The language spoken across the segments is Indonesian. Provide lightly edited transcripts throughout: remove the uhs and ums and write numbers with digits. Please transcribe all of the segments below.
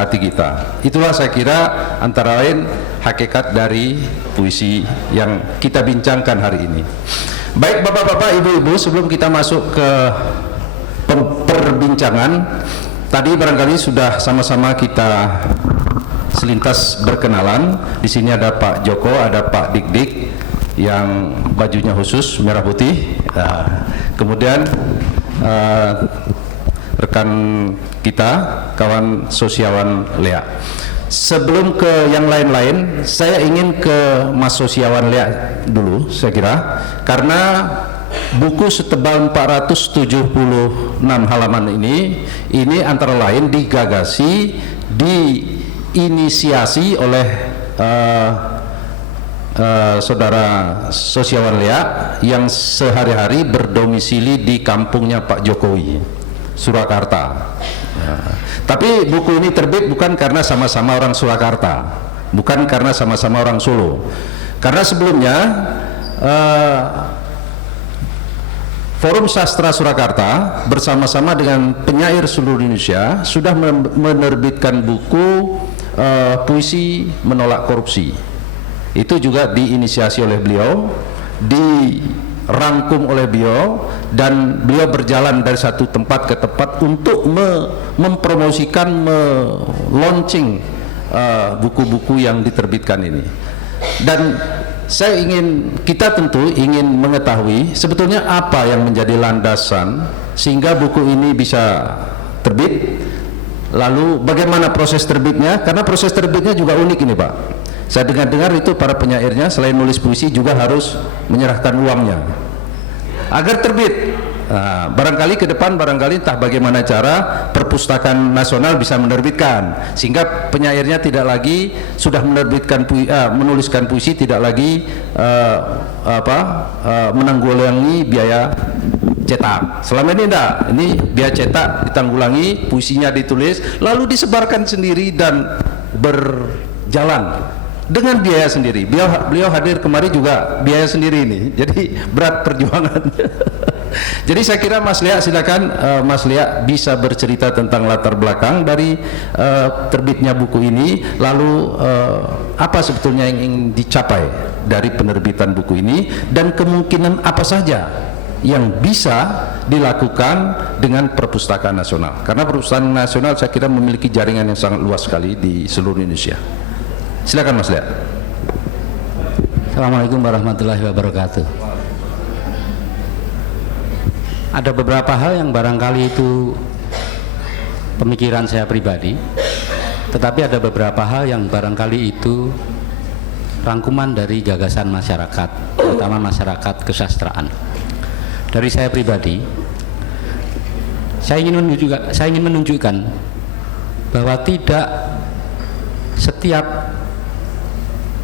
hati kita. Itulah saya kira antara lain hakikat dari puisi yang kita bincangkan hari ini. Baik Bapak-bapak, Ibu-ibu, sebelum kita masuk ke perbincangan, tadi barangkali sudah sama-sama kita selintas berkenalan. Di sini ada Pak Joko, ada Pak Dik-Dik yang bajunya khusus merah putih. Kemudian rekan kita, kawan Sosiawan Lea. Sebelum ke yang lain-lain, saya ingin ke Mas Sosiawan Lea dulu, saya kira, karena buku setebal 476 halaman ini antara lain digagasi, diinisiasi oleh saudara Sosiawan Lea yang sehari-hari berdomisili di kampungnya Pak Jokowi, Surakarta. Tapi buku ini terbit bukan karena sama-sama orang Surakarta, bukan karena sama-sama orang Solo, karena sebelumnya Forum Sastra Surakarta bersama-sama dengan penyair seluruh Indonesia sudah menerbitkan buku puisi menolak korupsi. Itu juga diinisiasi oleh beliau, dirangkum oleh beliau, dan beliau berjalan dari satu tempat ke tempat untuk mempromosikan, launching buku-buku yang diterbitkan ini. Dan kita tentu ingin mengetahui sebetulnya apa yang menjadi landasan sehingga buku ini bisa terbit, lalu bagaimana proses terbitnya, karena proses terbitnya juga unik ini Pak. Saya dengar-dengar itu para penyairnya selain nulis puisi juga harus menyerahkan uangnya agar terbit. Nah, barangkali ke depan entah bagaimana cara Perpustakaan Nasional bisa menerbitkan sehingga penyairnya tidak lagi sudah menuliskan puisi tidak lagi menanggulangi biaya cetak. Selama ini enggak, ini biaya cetak ditanggulangi, puisinya ditulis lalu disebarkan sendiri dan berjalan dengan biaya sendiri. Beliau hadir kemari juga biaya sendiri ini, jadi berat perjuangan. Jadi saya kira Mas Lea, silakan Mas Lea bisa bercerita tentang latar belakang dari terbitnya buku ini, lalu apa sebetulnya yang ingin dicapai dari penerbitan buku ini, dan kemungkinan apa saja yang bisa dilakukan dengan Perpustakaan Nasional, karena Perpustakaan Nasional saya kira memiliki jaringan yang sangat luas sekali di seluruh Indonesia. Silakan Mas Lea. Assalamualaikum warahmatullahi wabarakatuh. Ada beberapa hal yang barangkali itu pemikiran saya pribadi, tetapi ada beberapa hal yang barangkali itu rangkuman dari gagasan masyarakat, terutama masyarakat kesastraan. Dari saya pribadi, saya ingin menunjukkan bahwa tidak setiap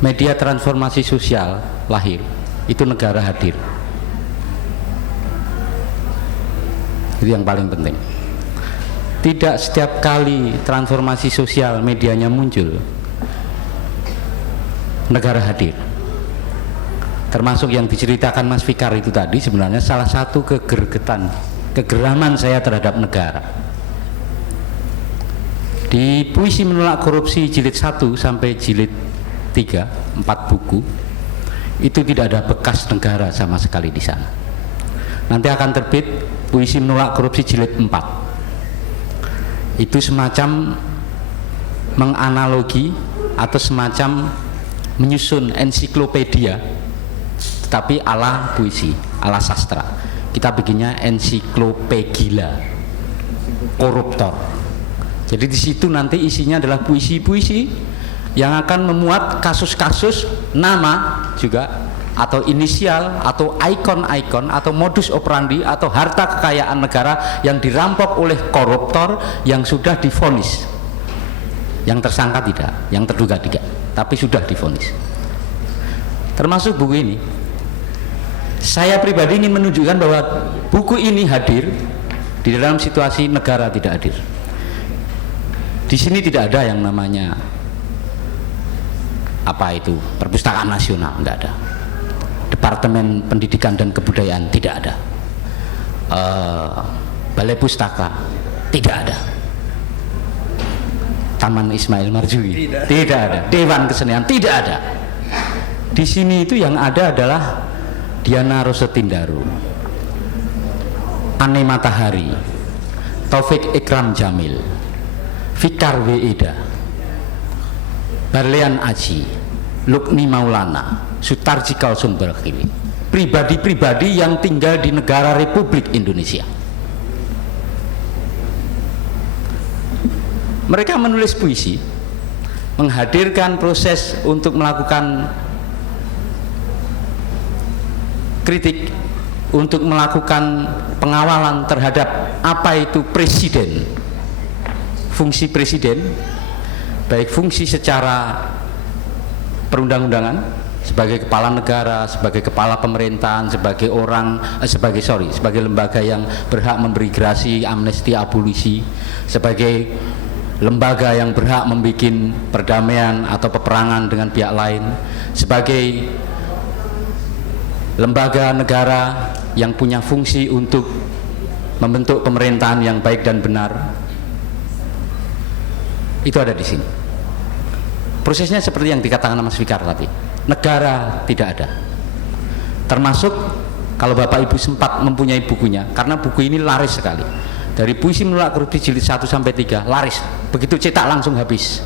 media transformasi sosial lahir itu negara hadir. Itu yang paling penting. Tidak setiap kali transformasi sosial medianya muncul negara hadir. Termasuk yang diceritakan Mas Fikar itu tadi sebenarnya salah satu kegeraman saya terhadap negara. Di puisi menolak korupsi jilid 1 sampai jilid 3, 4 buku itu tidak ada bekas negara sama sekali di sana. Nanti akan terbit puisi menolak korupsi jilid 4. Itu semacam menganalogi atau semacam menyusun ensiklopedia, tetapi ala puisi, ala sastra. Kita bikinnya ensiklopegila koruptor. Jadi di situ nanti isinya adalah puisi-puisi yang akan memuat kasus-kasus, nama juga, atau inisial, atau ikon-ikon, atau modus operandi, atau harta kekayaan negara yang dirampok oleh koruptor yang sudah divonis. Yang tersangka tidak, yang terduga tidak, tapi sudah divonis. Termasuk buku ini. Saya pribadi ingin menunjukkan bahwa buku ini hadir di dalam situasi negara tidak hadir. Di sini tidak ada yang namanya apa itu Perpustakaan Nasional, enggak ada. Departemen Pendidikan dan Kebudayaan tidak ada. Balai Pustaka tidak ada. Taman Ismail Marzuki. Tidak ada. Dewan Kesenian tidak ada. Di sini itu yang ada adalah Diana Rosetindaro, Ane Matahari, Taufik Ikram Jamil, Fikar Weida, Barlean Aji, Lukni Maulana, Sutarji Kalsum Berkili, pribadi-pribadi yang tinggal di negara Republik Indonesia. Mereka menulis puisi, menghadirkan proses untuk melakukan kritik, untuk melakukan pengawalan terhadap apa itu presiden, fungsi presiden, baik fungsi secara perundang-undangan sebagai kepala negara, sebagai kepala pemerintahan, sebagai sebagai lembaga yang berhak memberi gerasi, amnesti, abolisi, sebagai lembaga yang berhak membuat perdamaian atau peperangan dengan pihak lain, sebagai lembaga negara yang punya fungsi untuk membentuk pemerintahan yang baik dan benar. Itu ada di sini. Prosesnya seperti yang dikatakan Mas Fikar tadi. Negara tidak ada. Termasuk kalau Bapak Ibu sempat mempunyai bukunya, karena buku ini laris sekali. Dari Puisi Menolak Korupsi jilid 1 sampai 3 laris. Begitu cetak langsung habis.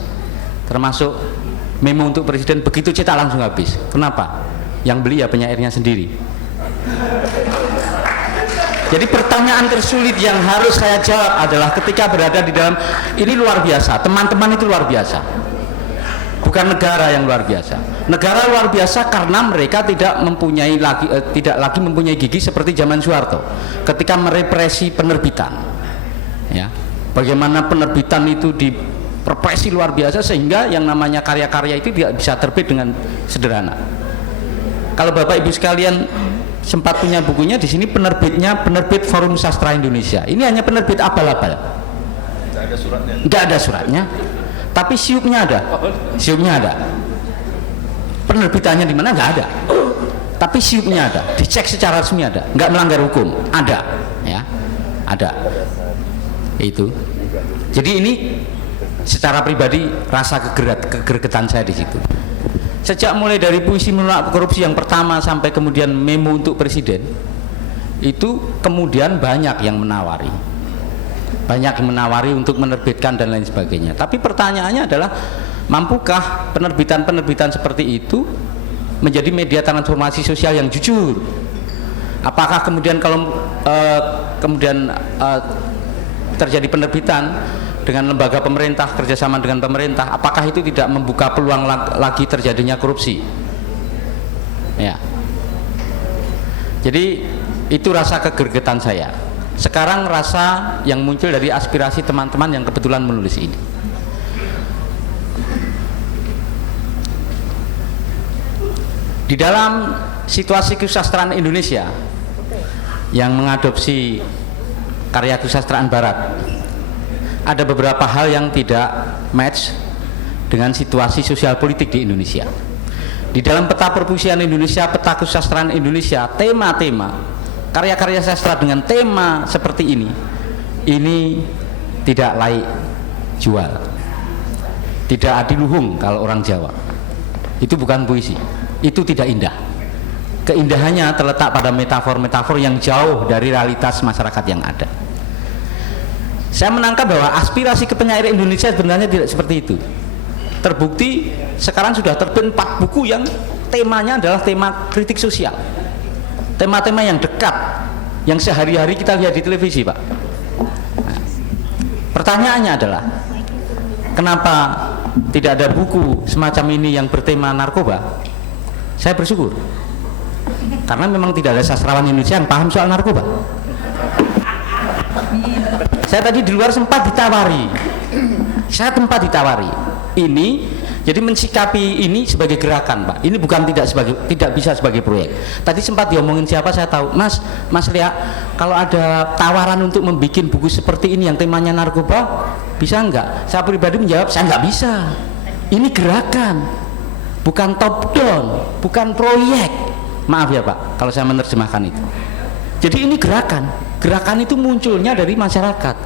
Termasuk Memo untuk Presiden, begitu cetak langsung habis. Kenapa? Yang beli ya penyairnya sendiri. Jadi pertanyaan tersulit yang harus saya jawab adalah ketika berada di dalam ini luar biasa, teman-teman itu luar biasa. Bukan negara yang luar biasa. Negara luar biasa karena mereka tidak lagi mempunyai gigi seperti zaman Soeharto ketika merepresi penerbitan. Ya. Bagaimana penerbitan itu direpresi luar biasa sehingga yang namanya karya-karya itu tidak bisa terbit dengan sederhana. Kalau Bapak Ibu sekalian sempat punya bukunya, di sini penerbitnya penerbit Forum Sastra Indonesia. Ini hanya penerbit abal-abal. Tidak ada suratnya. Tidak ada suratnya. Tapi siupnya ada. Siupnya ada. Penerbitannya di mana nggak ada. Tapi siupnya ada. Dicek secara resmi ada. Nggak melanggar hukum. Ada. Ya. Ada. Itu. Jadi ini secara pribadi rasa kegergetan saya di situ. Sejak mulai dari Puisi Menolak Korupsi yang pertama sampai kemudian Memo untuk Presiden, itu kemudian banyak yang menawari untuk menerbitkan dan lain sebagainya. Tapi pertanyaannya adalah, mampukah penerbitan-penerbitan seperti itu menjadi media transformasi sosial yang jujur? Apakah kemudian kalau terjadi penerbitan dengan lembaga pemerintah, kerjasama dengan pemerintah, apakah itu tidak membuka peluang lagi terjadinya korupsi? Ya. Jadi itu rasa kegergetan saya. Sekarang rasa yang muncul dari aspirasi teman-teman yang kebetulan menulis ini. Di dalam situasi kesusastraan Indonesia yang mengadopsi karya kesusastraan Barat, ada beberapa hal yang tidak match dengan situasi sosial politik di Indonesia. Di dalam peta perpuisian Indonesia, peta kesusastraan Indonesia, tema-tema karya-karya sastra dengan tema seperti ini tidak layak jual, tidak adiluhung kalau orang Jawa. Itu bukan puisi, itu tidak indah. Keindahannya terletak pada metafor-metafor yang jauh dari realitas masyarakat yang ada. Saya menangkap bahwa aspirasi ke penyair Indonesia sebenarnya tidak seperti itu. Terbukti sekarang sudah terbit 4 buku yang temanya adalah tema kritik sosial, tema-tema yang dekat, yang sehari-hari kita lihat di televisi, Pak. Nah, pertanyaannya adalah, kenapa tidak ada buku semacam ini yang bertema narkoba? Saya bersyukur, karena memang tidak ada sastrawan Indonesia yang paham soal narkoba. Saya tadi di luar sempat ditawari ini, jadi mensikapi ini sebagai gerakan, Pak. Ini bukan tidak bisa sebagai proyek. Tadi sempat diomongin siapa saya tahu, Mas Lia, kalau ada tawaran untuk membuat buku seperti ini yang temanya narkoba, bisa enggak? Saya pribadi menjawab, saya enggak bisa. Ini gerakan, bukan top down, bukan proyek. Maaf ya Pak, kalau saya menerjemahkan itu. Jadi ini gerakan itu munculnya dari masyarakat,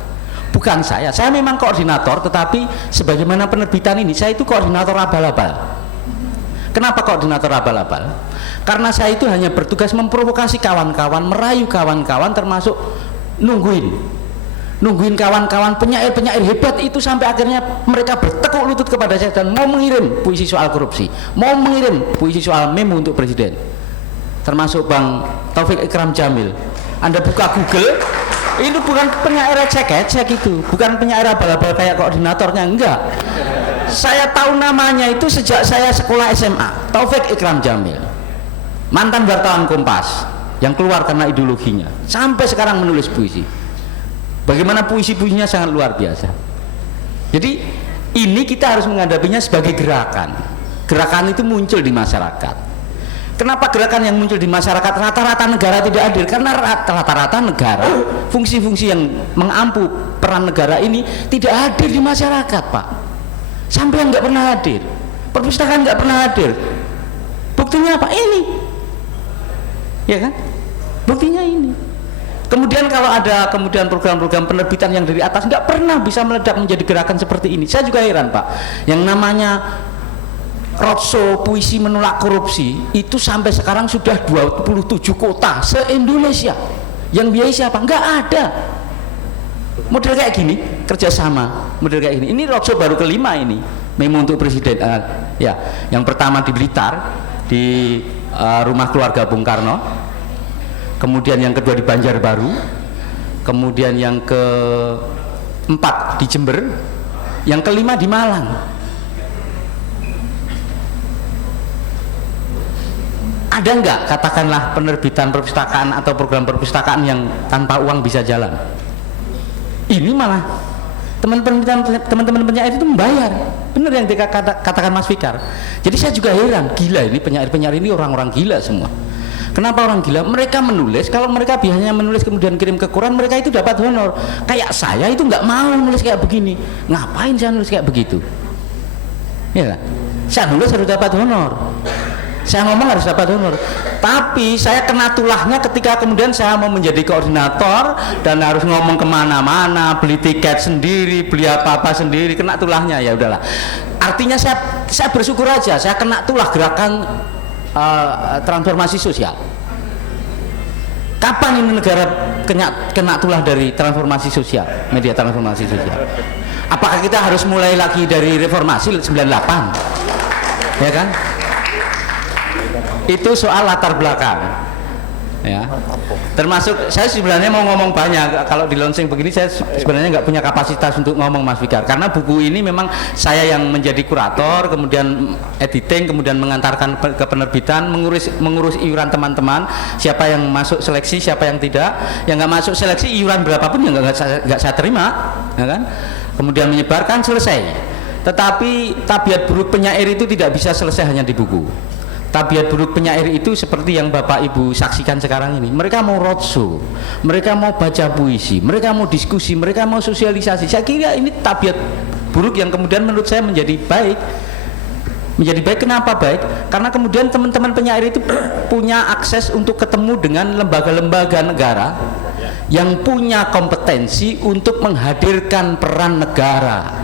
Bukan saya memang koordinator, tetapi sebagaimana penerbitan ini saya itu koordinator abal-abal. Kenapa koordinator abal-abal? Karena saya itu hanya bertugas memprovokasi kawan-kawan, merayu kawan-kawan, termasuk nungguin kawan-kawan penyair-penyair hebat itu sampai akhirnya mereka bertekuk lutut kepada saya dan mau mengirim puisi soal korupsi, mau mengirim puisi soal memo untuk presiden, termasuk Bang Taufik Ikram Jamil. Anda buka Google, itu bukan penyair ecek-ecek, itu bukan penyair abal-abal kayak koordinatornya, enggak. Saya tahu namanya itu sejak saya sekolah SMA. Taufik Ikram Jamil, mantan wartawan Kompas yang keluar karena ideologinya, sampai sekarang menulis puisi. Bagaimana puisi-puisinya sangat luar biasa. Jadi ini kita harus menghadapinya sebagai gerakan. Gerakan itu muncul di masyarakat. Kenapa gerakan yang muncul di masyarakat rata-rata negara tidak hadir? Karena rata-rata negara, fungsi-fungsi yang mengampu peran negara ini tidak hadir di masyarakat, Pak. Sampai yang nggak pernah hadir, perpustakaan nggak pernah hadir. Buktinya apa? Ini, ya kan? Buktinya ini. Kemudian kalau ada kemudian program-program penerbitan yang dari atas nggak pernah bisa meledak menjadi gerakan seperti ini. Saya juga heran, Pak. Yang namanya roadshow puisi menolak korupsi itu sampai sekarang sudah 27 kota se-Indonesia. Yang biaya siapa? Nggak ada. Model kayak gini, kerjasama, model kayak gini. Ini roadshow baru kelima ini, memo untuk presiden. Ya, yang pertama di Blitar, di rumah keluarga Bung Karno. Kemudian yang kedua di Banjarbaru. Kemudian yang keempat di Jember. Yang kelima di Malang. Ada nggak katakanlah penerbitan perpustakaan atau program perpustakaan yang tanpa uang bisa jalan? Ini malah teman-teman penyair itu membayar. Benar yang dikatakan Mas Fikar. Jadi saya juga heran, gila ini penyair-penyair ini orang-orang gila semua. Kenapa orang gila? Mereka menulis, kalau mereka biasanya menulis kemudian kirim ke koran, mereka itu dapat honor. Kayak saya itu nggak mau nulis kayak begini. Ngapain saya nulis kayak begitu? Ya, saya nulis harus dapat honor. Saya ngomong harus dapat honor. Tapi saya kena tulahnya ketika kemudian saya mau menjadi koordinator dan harus ngomong kemana-mana, beli tiket sendiri, beli apa-apa sendiri, kena tulahnya. Ya udahlah. Artinya saya bersyukur aja, saya kena tulah gerakan transformasi sosial. Kapan ini negara kena tulah dari transformasi sosial, media transformasi sosial? Apakah kita harus mulai lagi dari reformasi 98? Ya kan? Itu soal latar belakang. Ya. Termasuk saya sebenarnya mau ngomong banyak, kalau di launching begini saya sebenarnya nggak punya kapasitas untuk ngomong, Mas Fikar, karena buku ini memang saya yang menjadi kurator, kemudian editing, kemudian mengantarkan ke penerbitan, mengurus iuran teman-teman, siapa yang masuk seleksi, siapa yang tidak, yang nggak masuk seleksi iuran berapapun yang nggak saya terima, ya kan? Kemudian menyebarkan, selesai. Tetapi tabiat buruk penyair itu tidak bisa selesai hanya di buku. Tabiat buruk penyair itu seperti yang Bapak Ibu saksikan sekarang ini. Mereka mau roadshow, mereka mau baca puisi, mereka mau diskusi, mereka mau sosialisasi. Saya kira ini tabiat buruk yang kemudian menurut saya menjadi baik. Menjadi baik, kenapa baik? Karena kemudian teman-teman penyair itu punya akses untuk ketemu dengan lembaga-lembaga negara yang punya kompetensi untuk menghadirkan peran negara.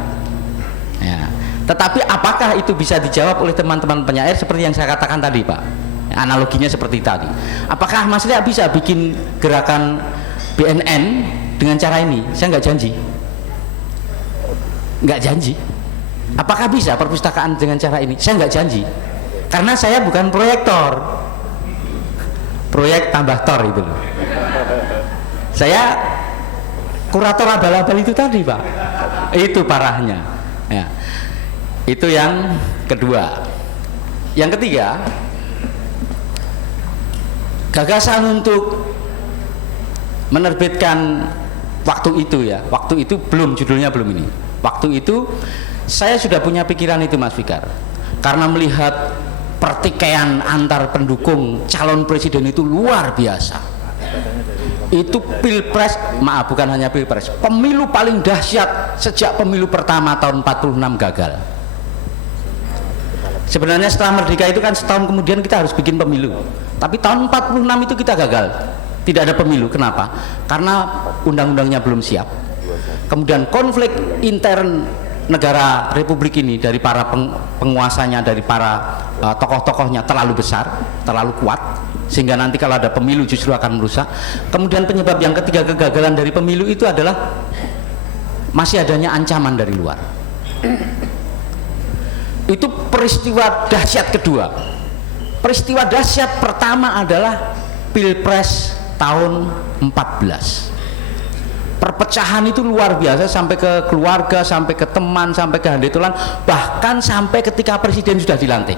Ya. Tetapi apakah itu bisa dijawab oleh teman-teman penyair seperti yang saya katakan tadi, Pak? Analoginya seperti tadi. Apakah Mas Lia bisa bikin gerakan BNN dengan cara ini? Saya nggak janji. Nggak janji. Apakah bisa perpustakaan dengan cara ini? Saya nggak janji. Karena saya bukan proyektor. Proyek tambah tor itu loh. Saya kurator abal-abal itu tadi, Pak. Itu parahnya. Ya. Itu yang kedua. Yang ketiga, gagasan untuk menerbitkan waktu itu ya. Waktu itu belum, judulnya belum ini. Waktu itu saya sudah punya pikiran itu, Mas Fikar. Karena melihat pertikaian antar pendukung calon presiden itu luar biasa. Itu pilpres, maaf bukan hanya pilpres, pemilu paling dahsyat sejak pemilu pertama tahun 46 gagal. Sebenarnya setelah merdeka itu kan setahun kemudian kita harus bikin pemilu. Tapi tahun 46 itu kita gagal. Tidak ada pemilu. Kenapa? Karena undang-undangnya belum siap. kemudian konflik intern negara Republik ini dari para penguasanya, dari para tokoh-tokohnya terlalu besar, terlalu kuat, sehingga nanti kalau ada pemilu justru akan merusak. Kemudian penyebab yang ketiga kegagalan dari pemilu itu adalah masih adanya ancaman dari luar. Itu peristiwa dahsyat kedua. Peristiwa dahsyat pertama adalah Pilpres tahun 14. Perpecahan itu luar biasa, sampai ke keluarga, sampai ke teman, sampai ke handitulan, bahkan sampai ketika presiden sudah dilantik,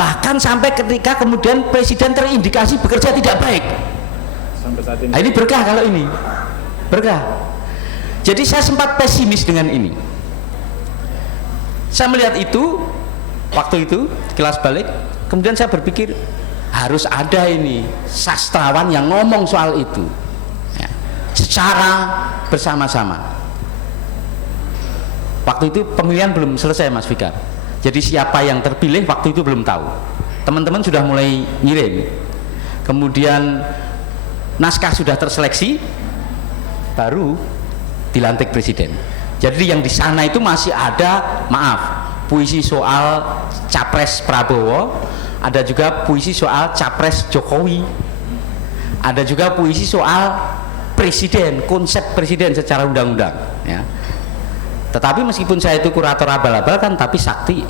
bahkan sampai ketika kemudian presiden terindikasi bekerja tidak baik. Sampai saat ini. Nah, ini berkah, kalau ini berkah. Jadi saya sempat pesimis dengan ini. Saya melihat itu waktu itu kilas balik, kemudian saya berpikir harus ada ini sastrawan yang ngomong soal itu secara bersama-sama. Waktu itu pemilihan belum selesai, Mas Fikar. Jadi siapa yang terpilih waktu itu belum tahu. Teman-teman sudah mulai ngirim. Kemudian naskah sudah terseleksi, baru dilantik presiden. Jadi yang di sana itu masih ada, maaf, puisi soal Capres Prabowo, ada juga puisi soal Capres Jokowi, ada juga puisi soal presiden, konsep presiden secara undang-undang, ya. Tetapi meskipun saya itu kurator abal-abal kan, tapi sakti.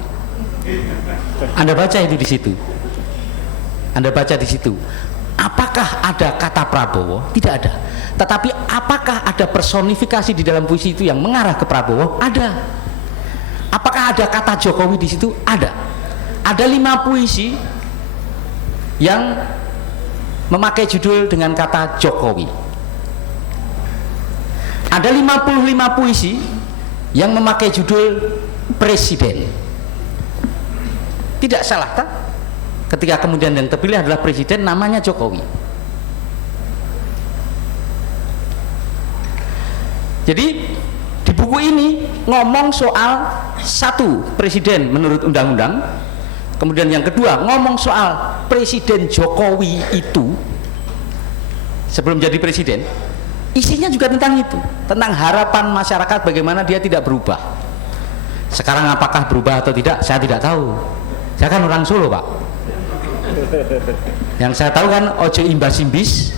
Anda baca itu di situ. Anda baca di situ. Apakah ada kata Prabowo? Tidak ada. Tetapi apakah ada personifikasi di dalam puisi itu yang mengarah ke Prabowo? Ada. Apakah ada kata Jokowi di situ? Ada. Ada 5 puisi yang memakai judul dengan kata Jokowi. Ada 55 puisi yang memakai judul presiden. Tidak salah tak? Ketika kemudian yang terpilih adalah presiden, namanya Jokowi. Jadi di buku ini ngomong soal satu, presiden menurut undang-undang. Kemudian yang kedua ngomong soal presiden Jokowi itu sebelum jadi presiden. Isinya juga tentang itu, tentang harapan masyarakat bagaimana dia tidak berubah. Sekarang apakah berubah atau tidak, saya tidak tahu. Saya kan orang Solo, Pak. Yang saya tahu kan ojo imbas imbis,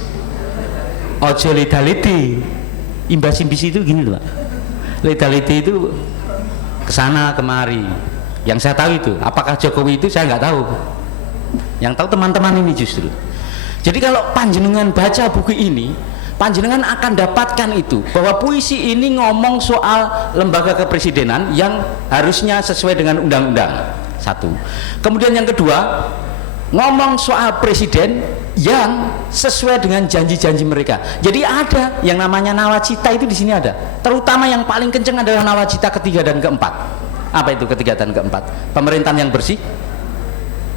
ojo lidaliti. Imbas imbis itu gini loh, Pak. Lidaliti itu kesana kemari. Yang saya tahu itu, apakah Jokowi itu saya nggak tahu. Yang tahu teman-teman ini justru. Jadi kalau panjenengan baca buku ini, panjenengan akan dapatkan itu, bahwa puisi ini ngomong soal lembaga kepresidenan yang harusnya sesuai dengan undang-undang. Satu. Kemudian yang kedua, ngomong soal presiden yang sesuai dengan janji-janji mereka. Jadi ada yang namanya nawacita itu di sini ada. Terutama yang paling kenceng adalah nawacita ketiga dan keempat. Apa itu ketiga dan keempat? Pemerintahan yang bersih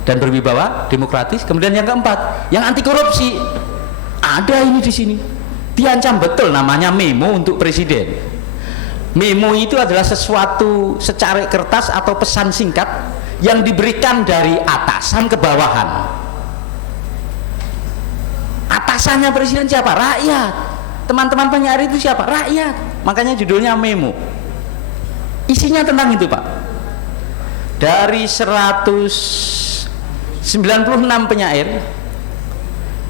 dan berwibawa, demokratis. Kemudian yang keempat, yang anti korupsi. Ada ini di sini. Diancam betul, namanya memo untuk presiden. Memo itu adalah sesuatu secari kertas atau pesan singkat yang diberikan dari atasan ke bawahan. Atasannya presiden siapa? Rakyat. Teman-teman penyair itu siapa? Rakyat. Makanya judulnya memo. Isinya tentang itu, Pak. Dari 196 penyair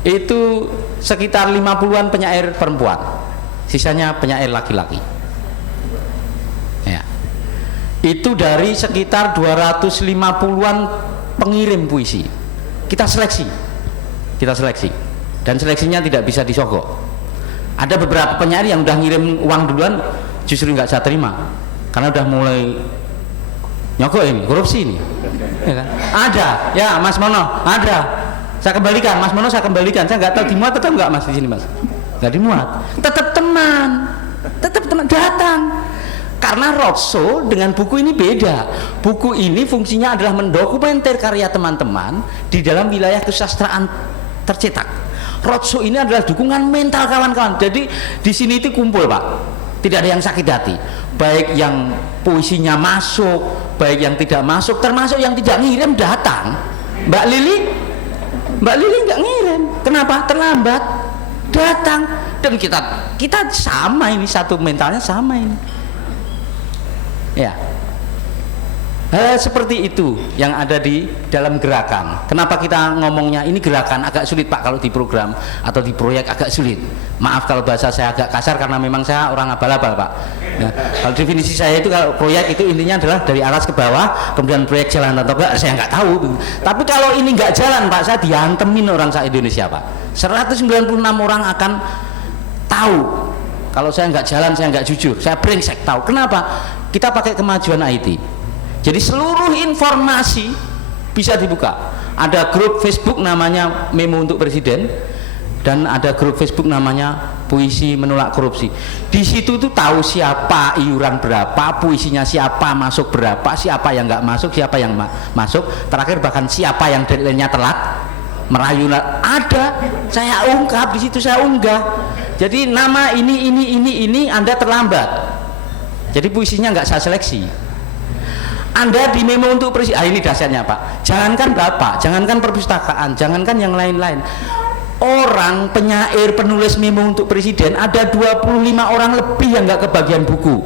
itu sekitar 50-an penyair perempuan, sisanya penyair laki-laki, ya. Itu dari sekitar 250-an pengirim puisi kita seleksi, dan seleksinya tidak bisa disogok. Ada beberapa penyair yang udah ngirim uang duluan, justru nggak saya terima karena udah mulai nyogok ini, korupsi ini, ya kan? Ada, ya Mas Mono, ada. Saya kembalikan, Mas Mono saya kembalikan. Saya nggak tahu dimuat atau nggak, Mas, di sini, Mas. Nggak dimuat. Tetap teman datang. Karena roadshow dengan buku ini beda. Buku ini fungsinya adalah mendokumenter karya teman-teman di dalam wilayah kesusastraan tercetak. Roadshow ini adalah dukungan mental kawan-kawan. Jadi di sini itu kumpul, Pak. Tidak ada yang sakit hati. Baik yang puisinya masuk, baik yang tidak masuk, termasuk yang tidak ngirim datang. Mbak Lili nggak ngirim. Kenapa? Terlambat. datang, dan kita sama ini, satu mentalnya sama ini. Ya. Seperti itu yang ada di dalam gerakan. Kenapa kita ngomongnya ini gerakan? Agak sulit Pak kalau di program atau di proyek, agak sulit. Maaf kalau bahasa saya agak kasar karena memang saya orang abal-abal Pak. Nah, kalau definisi saya itu, kalau proyek itu intinya adalah dari atas ke bawah, kemudian proyek jalan atau enggak saya nggak tahu. Tapi kalau ini nggak jalan Pak, saya diantemin orang se-Indonesia Pak. 196 orang akan tahu kalau saya nggak jalan, saya nggak jujur, saya brengsek tahu. Kenapa? Kita pakai kemajuan IT. Jadi seluruh informasi bisa dibuka. Ada grup Facebook namanya Memo untuk Presiden, dan ada grup Facebook namanya Puisi Menolak Korupsi. Di situ tuh tahu siapa iuran berapa, puisinya siapa masuk berapa, siapa yang nggak masuk, siapa yang masuk. Terakhir bahkan siapa yang deadline-nya telat, merayu ada. Saya ungkap di situ, saya unggah. Jadi nama ini Anda terlambat. Jadi puisinya nggak saya seleksi. Anda di Memo untuk Presiden, ini dasarnya Pak. Jangankan Bapak, jangankan perpustakaan, jangankan yang lain-lain. Orang penyair, penulis Memo untuk Presiden ada 25 orang lebih yang nggak kebagian buku.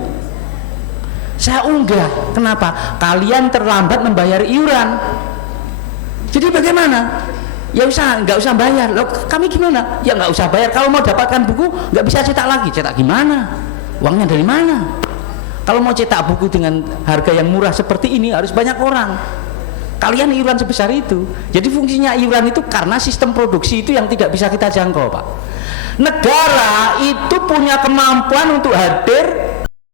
Saya unggah. Kenapa? Kalian terlambat membayar iuran. Jadi bagaimana? Ya nggak usah bayar. Loh, kami gimana? Ya nggak usah bayar. Kalau mau dapatkan buku nggak bisa cetak lagi. Cetak gimana? Uangnya dari mana? Kalau mau cetak buku dengan harga yang murah seperti ini harus banyak orang. Kalian iuran sebesar itu. Jadi fungsinya iuran itu karena sistem produksi itu yang tidak bisa kita jangkau Pak. Negara itu punya kemampuan untuk hadir